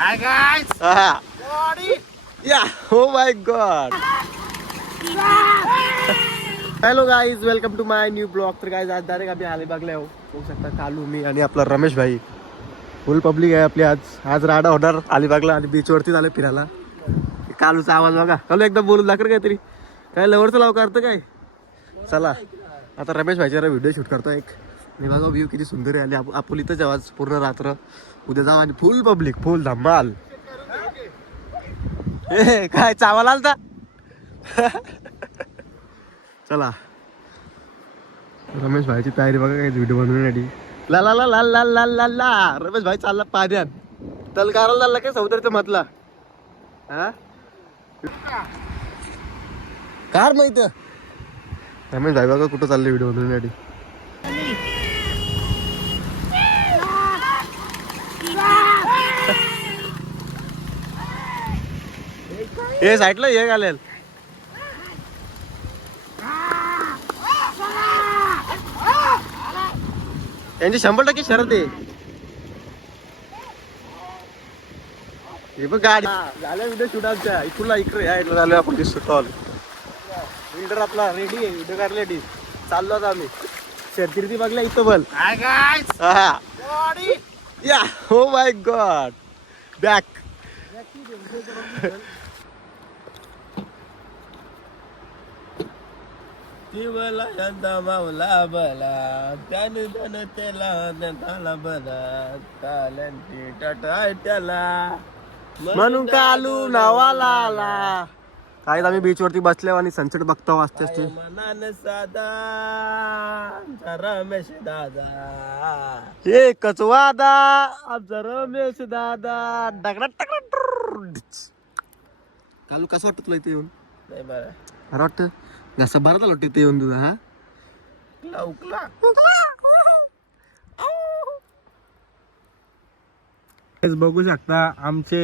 Hi guys. या हो my god. Hello guys, welcome to my new blog. तर guys आज डायरेक्ट आम्ही अलिबागला येऊ बघू शकता. कालू मी आणि आपला रमेश भाई फुल पब्लिक आहे आपली. आज राडा होणार अलिबागला आणि बीचवरती झालं फिरायला. कालूचा आवाज बघा. कालू एकदम बोलून दाखर काहीतरी काय लवरचं लाव करतं काय. चला आता रमेश भाईच्या व्हिडिओ शूट करतो एक. आणि बघा व्ह्यू किती सुंदर आहे. आणि आपण इथंच आवाज पूर्ण रात्र उद्या जाऊ आणि फुल पब्लिक फुल धमाल. ए काय चावल आलता. चला रमेश भाईची तयारी बघा काय व्हिडिओ बनवण्यासाठी. ला ला ला ला ला ला ला ला. रमेश भाई चालला पाण्यात तल करायला चालला काय समुद्राच्या मधला. हा कार माहित रमेश भाई बघा कुठं चालले व्हिडिओ बनवण्यासाठी. हे साईडला हे घालेल. यांची 100% शरत आहे. हे बघ गाडी झाल्या व्हिडिओ शूट आमच्या इकडला इकडे यायला झालो आपण दिसतो टॉल. बिल्डर आपला रेडी आहे व्हिडिओ करायला रेडी. चाललो आता आम्ही शर्ती बघल्या इथं बल. Hi guys. हा या हो माय गॉड बॅक. मला यंदा मावला बला त्याने त्याने त्याला बला ताल्यांची टाटा त्याला म्हणून कालू नावाला आला. काय आम्ही बीच वरती बसले आणि सनसेट बघतो वाजते असते. मनान साधा रमेश दादा एकच वादा आमचा रमेश दादा. दगडात टाकला. कालू कसं वाटत तुला इथे येऊन. नाही बरं अरे वाटतं कसं बरं झालं वाटतं इथे येऊन तुझा. हा उकला बघू शकता आमचे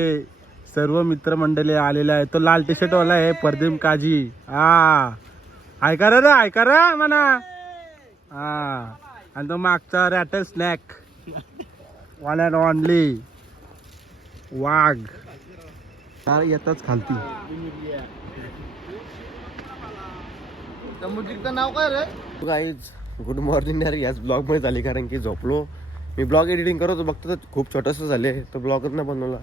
सर्व मित्रमंडळी आलेले आहे. तो लाल टी शर्ट वाला आहे परदीम काजी. हा ऐका रे ऐका रे म्हणा. हा आणि तो मागचा rattle snake one and only वाघ. येताच खालती. समुद्रीचं नाव काय रे. गाईज गुड मॉर्निंग यार. याच ब्लॉगमध्ये झाली कारण की झोपलो मी. ब्लॉग एडिटिंग करतो बघतो तर खूप छोटंसं झाले तर ब्लॉगच नाही बनवला.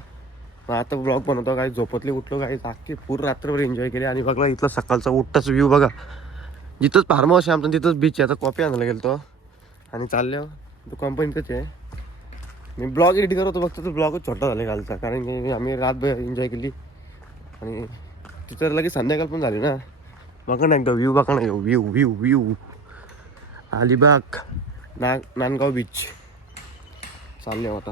मग आता ब्लॉग बनवतो. काही झोपतले उठलो काही अख्खी पूर्ण रात्रभर एन्जॉय केली. आणि बघला इथला सकाळचा उठताच व्ह्यू बघा. जिथंच फार्म हाऊस आहे आमचं तिथंच बीच आहे. आता कॉफी आणायला गेलो आणि चाललो तो कंपनीतच आहे. मी ब्लॉग एडिट करतो बघतो तर ब्लॉगच छोटा झाला कालचा कारण की आम्ही रातभर एन्जॉय केली. आणि तिथं लगेच संध्याकाळ पण झाली ना. बघा ना एकदा व्ह्यू बघा ना. View view view Alibag Nandgaon beach चालले आता.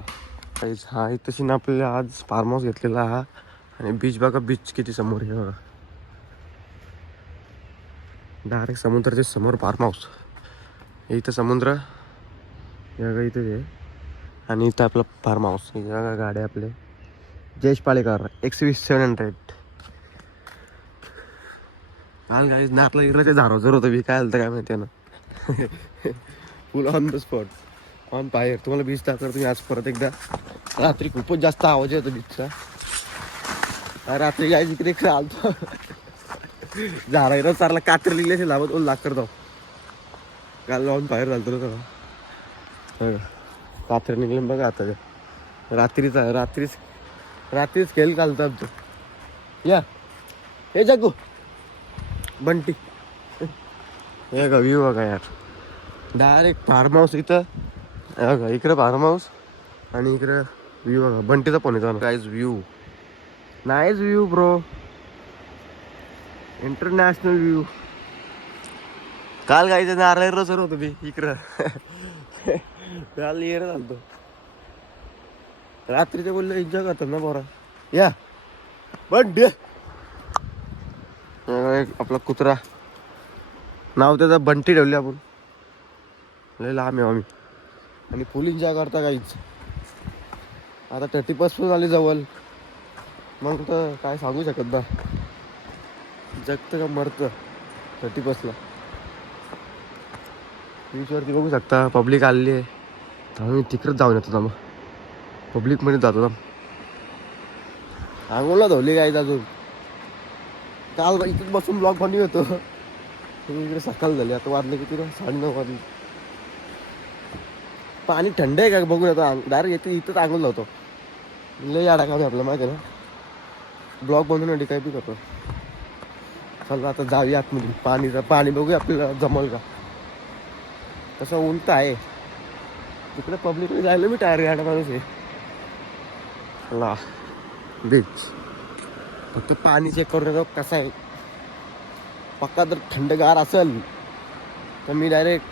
हा तशी ना आपल्याला आज फार्म हाऊस घेतलेला हा. आणि बीच बघा बीच किती समोर आहे बघा. डायरेक्ट समुद्राच्या समोर फार्म हाऊस. इथं समुद्र या इथंच आहे. आणि इथं आपलं फार्म हाऊस. बघा गाड्या आपले जयेश पाळेकर XV700. काल गाईज नाकला इकडे ते झारोजर होतं बी काय आलं तर काय माहिती आहे ना. फुल on the spot on fire. तुम्हाला बीच दाखवतो तुम्ही आज परत एकदा. रात्री खूपच जास्त आवाज येतो बीचचा. रात्री गाईज इकडे आलतो झाडा इकडं चारला कात्र लिहिल्याचे लावत ओल लाग करतो. काल ऑन फायर झालतो ना तेव्हा. कात्र निघले बघा आता. रात्रीच खेळ घालतो आमचं. या हे जगू बंटी हे का व्ह्यू बघा यार. डायरेक्ट फार्म हाऊस इथं बघा. इकडं फार्म हाऊस आणि इकडं व्ह्यू बघा. बंटीचा पण येतो nice view. Nice view bro. International view. काल गायचं नारळ सर होतो मी इकडं. काल येणं झालतो. रात्री ते बोललं एन्जॉय करतात ना पोरा. या बंटी आपला कुत्रा नाव त्याचं बंटी ठेवले आपण. लय लांब आहे आम्ही आणि फुल एन्जॉय करता काहीच. आता 30% झाली जवळ. मग तर काय सांगू शकत ना. जगतं का मरतं 30%. बीचवरती बघू शकता पब्लिक आलेली आहे. तर आम्ही तिकडंच जाऊन येतो. मग पब्लिकमध्ये जातो. आंघोळला धवली गाईज अजून. काल इथे बसून ब्लॉग बनवी होतो. इकडे सकाळ झाली, आता वाजले किती रे? 9:30 वाजले. पाणी थंड आहे का बघून आता. डायरेक्ट येते इथंच आंघोळ लावतो. लय याडा काम आहे आपलं माहिती आहे ना. ब्लॉग बनवण्यासाठी काही बी करतो. चला आता जाऊया आतमध्ये. पाणी बघूया आपल्याला जमल का. तसं ऊन तर आहे तिकडे. पब्लिकने जायला मी टायर याडा माणूस आहे. ला बीच फक्त पाणी चेक करून येतो कसं आहे. पक्का जर थंडगार असेल तर मी डायरेक्ट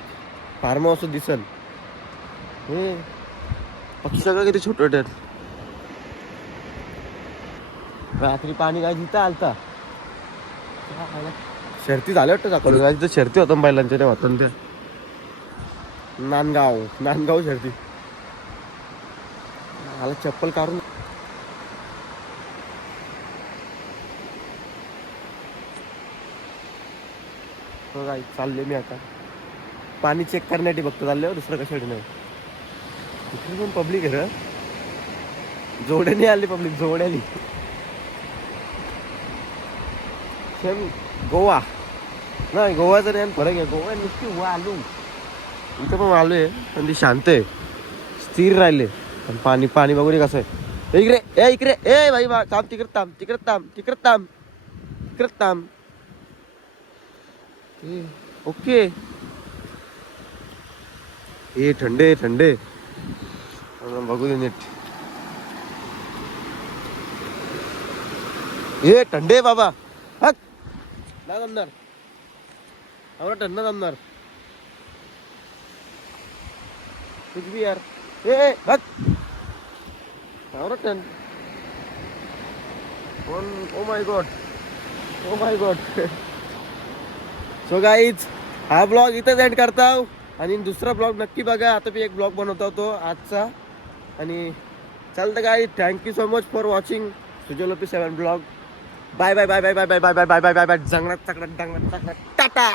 फार्म हाऊस दिसल. हे पक्षी सगळं किती छोटे छोटे आहेत. रात्री पाणी काय जिथं आलता. शर्ती झाल्या वाटतं दाखवलं. तिथं शर्ती होतं बैलांच्या त्या होतं त्या नांदगाव शर्ती. मला चप्पल काढून काय चालले मी आता. पाणी चेक करण्यासाठी बघतो चालले, दुसरं कशासाठी नाही. इकडे पण पब्लिक आहे. जोड्याने आली पब्लिक, जोड्याने. गोवा नाही, गोवाचं नाही फरक आहे. गोवा नुसती वालू. इथं पण वालू आहे पण ती शांत आहे, स्थिर राहिले. पण पाणी बघून कसं आहे. इकडे ए भाई थांब, तिकडे थांब. ओके. हे थंडे बघू दे नीट. हे थंडे बाबा. हक ना जमणार, थंड जमणार कुछ भी यार. ए हक टन. Oh my god. So guys हा ब्लॉग इथंच एंड करता हूं. आणि दुसरा ब्लॉग नक्की बघा. आता मी एक ब्लॉग बनवत होतो आजचा. आणि चालतं guys. Thank you so much for watching Sujal OP 7 blog. Bye. जंगलात टाटा.